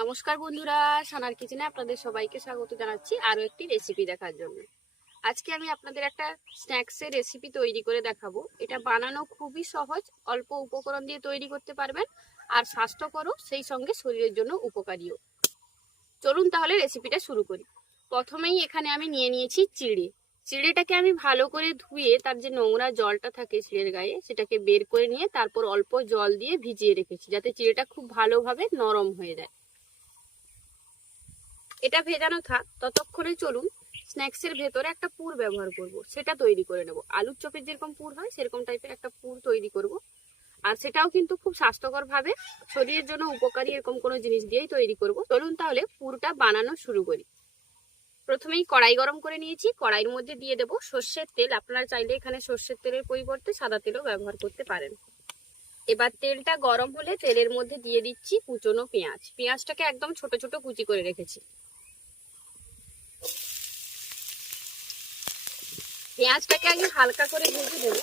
নমস্কার বন্ধুরা, সানার কিচেনে আপনাদের সবাইকে স্বাগত জানাচ্ছি আরও একটি রেসিপি দেখার জন্য। আজকে আমি আপনাদের একটা স্ন্যাক্সের রেসিপি তৈরি করে দেখাবো। এটা বানানো খুবই সহজ, অল্প উপকরণ দিয়ে তৈরি করতে পারবেন আর স্বাস্থ্যকরও, সেই সঙ্গে শরীরের জন্য উপকারীও। চলুন তাহলে রেসিপিটা শুরু করি। প্রথমেই এখানে আমি নিয়ে নিয়েছি চিড়ে। চিড়েটাকে আমি ভালো করে ধুয়ে তার যে নোংরা জলটা থাকে চিড়ের গায়ে, সেটাকে বের করে নিয়ে তারপর অল্প জল দিয়ে ভিজিয়ে রেখেছি, যাতে চিড়েটা খুব ভালোভাবে নরম হয়ে যায়। এটা ভেজানো থাক, ততক্ষণে চলুন স্ন্যাক্সের ভেতরে একটা পুর ব্যবহার করব। সেটা তৈরি করে নেব। আলুর চপের যেরকম পুর হয়, সেরকম টাইপের একটা পুর তৈরি করব। আর সেটাও কিন্তু খুব স্বাস্থ্যকর ভাবে শরীরের জন্য উপকারী এরকম কোনো জিনিস দিয়েই তৈরি করব। চলুন তাহলে পুরটা বানানো শুরু করি। প্রথমেই কড়াই গরম করে নিয়েছি। কড়াইয়ের মধ্যে দিয়ে দেবো সর্ষের তেল। আপনারা চাইলে এখানে সর্ষের তেলের পরিবর্তে সাদা তেলও ব্যবহার করতে পারেন। এবার তেলটা গরম হলে তেলের মধ্যে দিয়ে দিচ্ছি কুচনো পেঁয়াজ। পেঁয়াজটাকে একদম ছোট ছোট কুচি করে রেখেছি। পেঁয়াজটাকে আগে হালকা করে ভেজে দেবো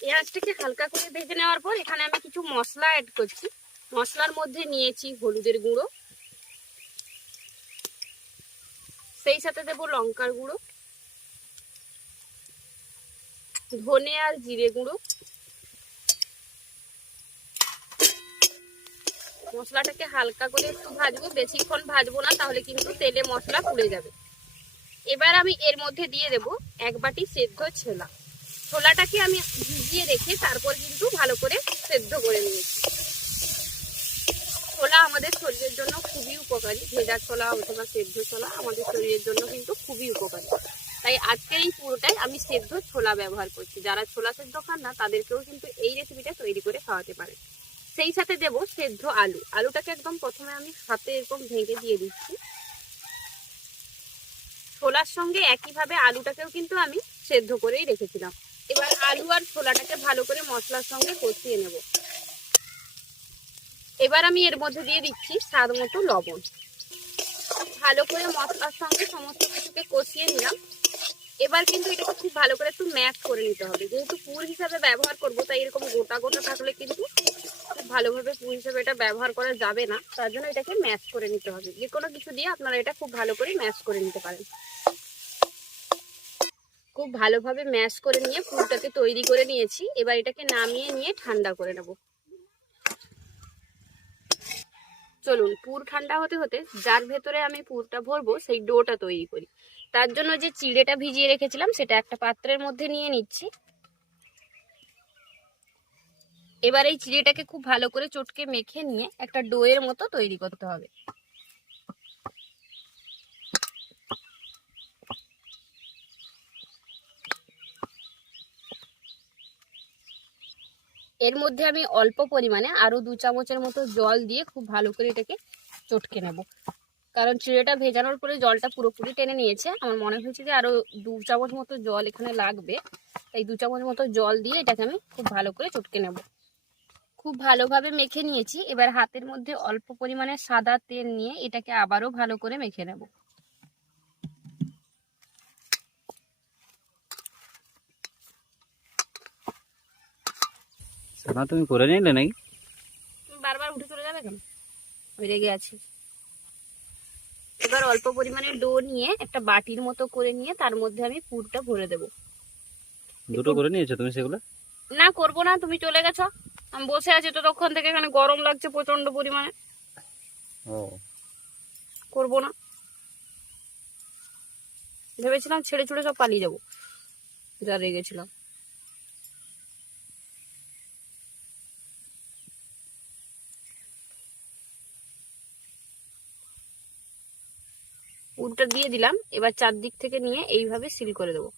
পেঁয়াজটাকে হালকা করে ভেজে নেওয়ার পর এখানে আমি কিছু মশলা অ্যাড করছি। মশলার মধ্যে নিয়েছি হলুদের গুঁড়ো। সেই সাথে দেবো লঙ্কার গুঁড়ো। ধনে আর জিরে গুঁড়ো। মশলাটাকে হালকা করে একটু ভাজবো, বেশিক্ষণ ভাজবো না, তাহলে কিন্তু তেলে মশলা পুড়ে যাবে। এবার আমি এর মধ্যে দিয়ে দেব এক বাটি সেদ্ধ ছোলা। ছোলাটাকে আমি ভিজিয়ে রেখে তারপর কিন্তু ভালো করে সেদ্ধ করে নিয়েছি। ছোলা আমাদের শরীরের জন্য খুবই উপকারী। ভেজা ছোলা অথবা সেদ্ধ ছোলা আমাদের শরীরের জন্য কিন্তু খুবই উপকারী। তাই আজকে এই পুরোটাই আমি সেদ্ধ ছোলা ব্যবহার করছি। যারা ছোলা সেদ্ধ খান না, তাদেরকেও কিন্তু এই রেসিপিটা তৈরি করে খাওয়াতে পারে সেই সাথে দেব সেদ্ধ আলু। আলুটাকে একদম প্রথমে আমি হাতে এরকম ভেঙে দিয়ে দিচ্ছি। ছোলার সঙ্গে একইভাবে আলুটাকেও কিন্তু আমি সেদ্ধ করেই রেখেছিলাম। এবার আলু আর ছোলাটাকে ভালো করে মশলার সঙ্গে কষিয়ে নেব। এবার আমি এর মধ্যে দিয়ে দিচ্ছি স্বাদ মতো লবণ। ভালো করে মশলার সঙ্গে সমস্ত কিছুকে কষিয়ে নিলাম। এবার কিন্তু এটাকে খুব ভালো করে একটু ম্যাশ করে নিতে হবে। যেহেতু পুর হিসাবে ব্যবহার করব, তাই এরকম গোটা গোটা থাকলে কিন্তু খুব ভালোভাবে পুর হিসাবে এটা ব্যবহার করা যাবে না। তার জন্য এটাকে ম্যাশ করে নিতে হবে। যে কোনো কিছু দিয়ে আপনারা এটা খুব ভালো করে ম্যাশ করে নিতে পারেন। খুব ভালোভাবে ম্যাশ করে নিয়ে পুরটাকে তৈরি করে নিয়েছি। এবার এটাকে নামিয়ে নিয়ে ঠান্ডা করে নেব। চলুন, পুর ঠান্ডা হতে হতে যার ভেতরে আমি পুরটা ভরবো, সেই ডোটা তৈরি করি। তার জন্য যে চিড়েটা ভিজিয়ে রেখেছিলাম, সেটা একটা পাত্রের মধ্যে নিয়ে নিচ্ছি। এবার এই চিড়েটাকে খুব ভালো করে চটকে মেখে নিয়ে একটা ডোয়ের মতো তৈরি করতে হবে। এর মধ্যে আমি অল্প পরিমাণে আরও দু চামচের মতো জল দিয়ে খুব ভালো করে এটাকে চটকে নেব। কারণ চিড়েটা ভেজানোর পরে জলটা পুরোপুরি টেনে নিয়েছে। আমার মনে হয়েছে যে আরও দু চামচ মতো জল এখানে লাগবে। তাই দু চামচ মতো জল দিয়ে এটাকে আমি খুব ভালো করে চটকে নেব। খুব ভালোভাবে মেখে নিয়েছি। এবার হাতের মধ্যে অল্প পরিমাণে সাদা তেল নিয়ে এটাকে আবারও ভালো করে মেখে নেব। তুমি করে নিলে নাকি? বারবার উঠে চলে যাবে কেন? রেগে আছি। এবার অল্প পরিমাণে ডো নিয়ে একটা বাটির মতো করে নিয়ে তার মধ্যে আমি পুরটা ভরে দেব। দুটো করে নিয়েছো তুমি সেগুলো? না করব না তুমি চলে গেছো। আমি বসে আছি ততক্ষণ থেকে এখানে গরম লাগছে প্রচণ্ড পরিমাণে। ও। করব না। ভেবেছিলাম ছেড়ে ছুড়ে সব পালিয়ে যাব। যা রেগেছিলাম। পুরটা দিয়ে দিলাম। এবার চারদিক থেকে নিয়ে এইভাবে সিল করে দেবো।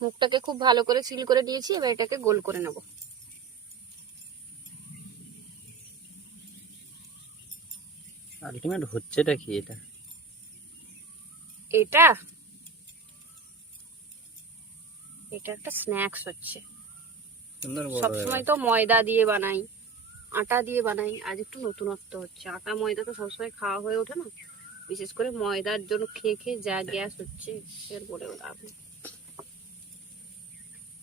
মুখটাকে খুব ভালো করে সিল করে দিয়েছি এবার এটাকে গোল করে নেব। আলটিমেট হচ্ছেটা কি এটা? এটা? এটা একটা স্ন্যাক্স হচ্ছে। সবসময় তো ময়দা দিয়ে বানাই। আটা দিয়ে বানাই। আজ একটু নতুনত্ব হচ্ছে। আটা ময়দা তো সবসময় খাওয়া হয়ে ওঠে না। বিশেষ করে ময়দার জন্য খেয়ে খেয়ে যা গ্যাস হচ্ছে সে বলে লাভ।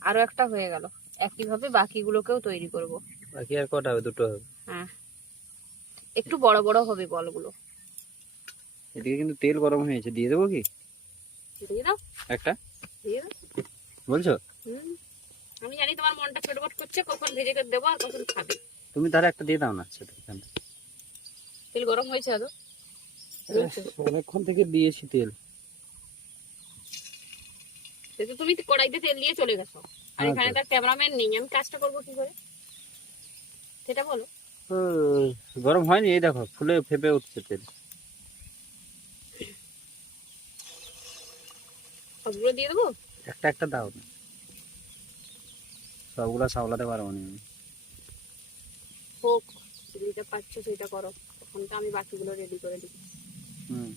আরও একটা হয়ে গেল। একইভাবে বাকিগুলোকেও তৈরি করব। বাকি আর কটা হবে? দুটো হবে? হ্যাঁ। একটু বড় বড় হবে বলগুলো। এদিকে কিন্তু তেল গরম হয়েছে। দিয়ে দেবো কি? দিয়ে দাও। একটা? দিয়ে দাও। বলছো? হুম। আমি জানি তোমার মনটা ছটফট করছে কখন ভেজে করে দেবো আর কখন খাবে। তুমি তাহলে একটা দিয়ে দাও না সেটা এখানে। তেল গরম হয়েছে আদৌ? অনেকক্ষণ থেকে দিয়েছি তেল। তুমি কড়াইতে তেল দিয়ে চলে গেছো। আর হ্যাঁ এখানে তার ক্যামেরাম্যান নেই আমি কাজটা করব কি করে? সেটা বলো। গরম হয়নি এই দেখো ফুলে ফেপে উঠছে তেল। সবগুলো দিয়ে দেবো? একটা একটা দাও। সবগুলা সামলাতে পারব না আমি। হোক যেটা পাচ্ছ সেটা করো। তখন তো আমি বাকিগুলো রেডি করে দিই হুম।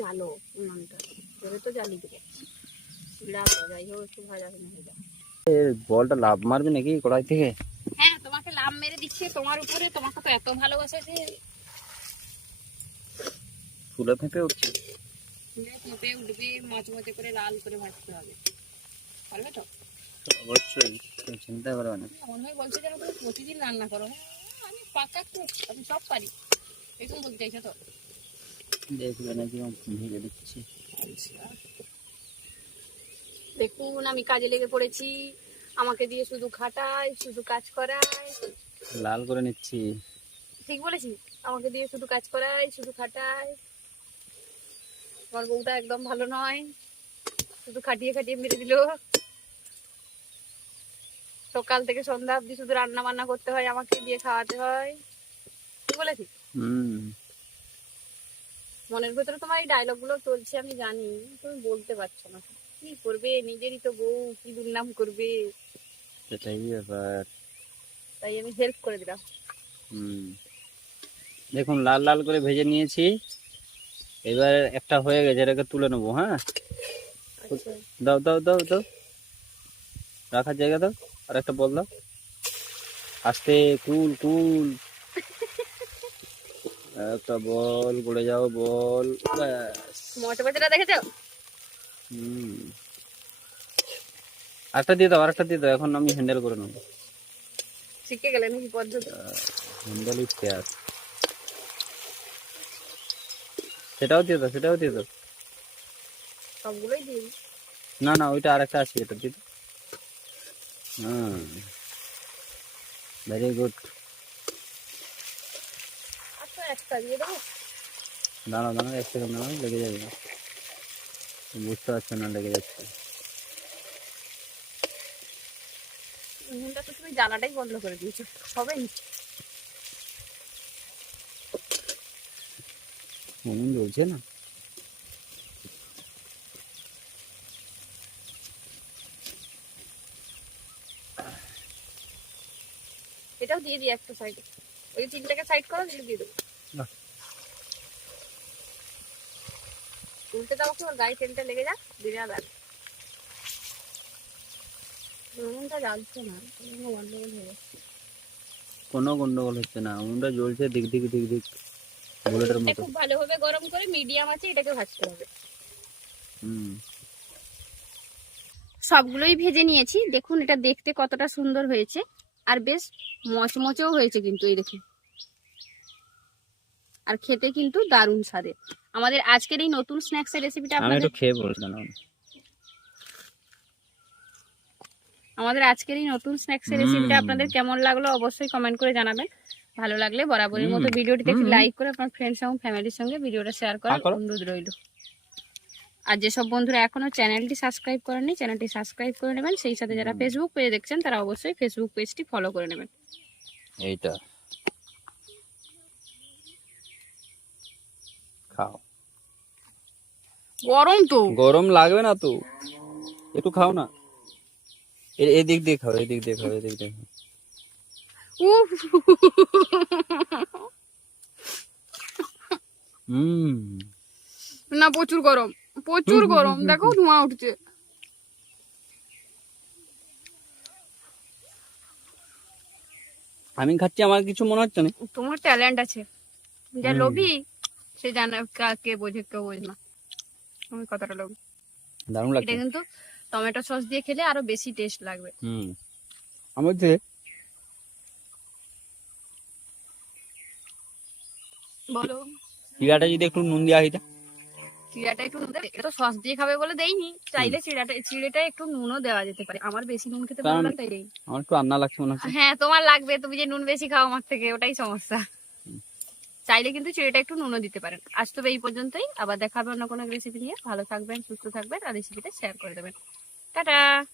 জালো উনানটা। এবার তো জ্বালিয়ে দেবো। যাই হোক একটু ভাজা হয়ে বলটা লাভ মারবে নাকি কড়াই থেকে? হ্যাঁ তোমাকে লাভ মেরে দিচ্ছে। তোমার উপরে তোমাকে তো এত ভালোবাসে যে ফুলে ফেপে উঠছে? মেপে উঠবে মচমচে করে লাল করে ভাজতে হবে। পারবে তো? অবশ্যই চিন্তা করবে না। মনে হয় বলছে যেন তুমি প্রতিদিন রান্না করো। হ্যাঁ আমি পাকা আমি সব পারি। এরকম বলতে চাইছো তো? দেখবে নাকি আমি ভেজে দিচ্ছি। দেখুন আমি কাজে লেগে পড়েছি। আমাকে দিয়ে শুধু খাটায় শুধু কাজ করায়। লাল করে নিচ্ছি। ঠিক বলেছি? আমাকে দিয়ে শুধু কাজ করায় শুধু খাটায়। আমার বউটা একদম ভালো নয়। শুধু খাটিয়ে খাটিয়ে মেরে দিল। সকাল থেকে সন্ধ্যা অবধি শুধু রান্না বান্না করতে হয় আমাকে দিয়ে খাওয়াতে হয়। ঠিক বলেছি? মনের ভেতরে তোমার এই ডায়লগগুলো চলছে আমি জানি তুমি বলতে পারছ না। কি করবে? নিজেরই তো বউ কি দুর্নাম করবে? সেটাই ব্যাপার। তাই আমি হেল্প করে দিলাম। হুম। দেখুন লাল লাল করে ভেজে নিয়েছি। এবার একটা হয়ে গেছে এটাকে তুলে নেব হ্যাঁ? আচ্ছা। দাও দাও দাও দাও। রাখার জায়গা দাও আর একটা বল দাও। আস্তে কুল কুল। একটা বল গড়ে যাও বল। হুম। আরেকটা দিয়ে দাও আরেকটা দিয়ে দাও এখন আমি হ্যান্ডেল করে নেব। শিখে গেলে নাকি পদ্ধতি? হ্যান্ডেল আর সেটাও দিয়ে দাও সেটাও দিয়ে দাও। সবগুলোই দিই? না না ওইটা আরেকটা আছে এটা দিয়ে হুম। ভেরি গুড আচ্ছা একটা দিয়ে দেবো? দাঁড়াও দাঁড়াও এক সেকেন্ড দাঁড়াও লেগে যাবে। বুঝতে পারছ না লেগে যাচ্ছে। উনুনটা তো তুমি জ্বালাটাই বন্ধ করে দিয়েছ হবে নি? উনুন জ্বলছে না? এটাও দিয়ে দিই একটা সাইডে ওই তিনটাকে সাইড করো দিয়ে দিয়ে দেবো। উল্টে দাও কি ওর গায়ে তেলটা লেগে যাক দিনে আর উনুনটা জ্বালছে না গন্ডগোল হয়ে কোনো গন্ডগোল হচ্ছে না উনুনটা জ্বলছে দিক দিক দিক দিক বুলেটের মতো। খুব ভালোভাবে গরম করে মিডিয়াম আছে এটাকে ভাজতে হবে। হুম। সবগুলোই ভেজে নিয়েছি। দেখুন এটা দেখতে কতটা সুন্দর হয়েছে। আর বেশ মচমচেও হয়েছে কিন্তু এই দেখুন। আর খেতে কিন্তু দারুণ স্বাদে। আমাদের আজকের এই নতুন স্ন্যাক্সের রেসিপিটা আমি আপনাদের একটু খেয়ে বলছিলাম আমাদের আজকের এই নতুন স্ন্যাক্সের। রেসিপিটা আপনাদের কেমন লাগল অবশ্যই কমেন্ট করে জানাবেন। ভালো লাগলে বরাবরের মতো। ভিডিওটিতে একটু লাইক করে আপনার ফ্রেন্ডস এবং ফ্যামিলির সঙ্গে ভিডিওটা শেয়ার করার হ্যাঁ। অনুরোধ রইল। আর যেসব বন্ধুরা এখনও চ্যানেলটি সাবস্ক্রাইব করেননি চ্যানেলটি সাবস্ক্রাইব করে নেবেন। সেই সাথে যারা ফেসবুক পেজে দেখছেন তারা অবশ্যই ফেসবুক পেজটি ফলো করে নেবেন। এইটা। খাও। গরম তো। গরম লাগবে না তো। একটু খাও না। এদিক দিয়ে খাও এদিক দিয়ে খাও এদিক দিয়ে খাও। না প্রচুর গরম। প্রচুর গরম। দেখো ধোঁয়া উঠছে। আমি খাচ্ছি আমার কিছু মনে হচ্ছে না? তোমার ট্যালেন্ট আছে। যা। লোভী সে জানে কা- বোঝে কেউ বোঝে না। আমি কতটা লোভী। দারুণ এটা লাগছে কিন্তু টমেটো সস দিয়ে খেলে আরও বেশি টেস্ট লাগবে। হুম। আমার যে বলো। চিড়াটা যদি একটু নুন দেওয়া হইতা। চিড়াটা একটু নুন এটা তো সস দিয়ে খাবে বলে দেইনি। চাইলে চিড়াটা চিড়েটা একটু নুনও দেওয়া যেতে পারে। আমার বেশি নুন খেতে ভালো লাগে তাই। আমার একটু লাগছে মনে হচ্ছে। হ্যাঁ তোমার লাগবে। তুমি যে নুন বেশি খাও আমার থেকে ওটাই সমস্যা। চাইলে কিন্তু চিড়েটা একটু নুনও দিতে পারেন। আজ তবে এই পর্যন্তই। আবার দেখাবে অন্য কোনো রেসিপি নিয়ে। ভালো থাকবেন সুস্থ থাকবেন আর রেসিপিটা শেয়ার করে দেবেন। টাটা!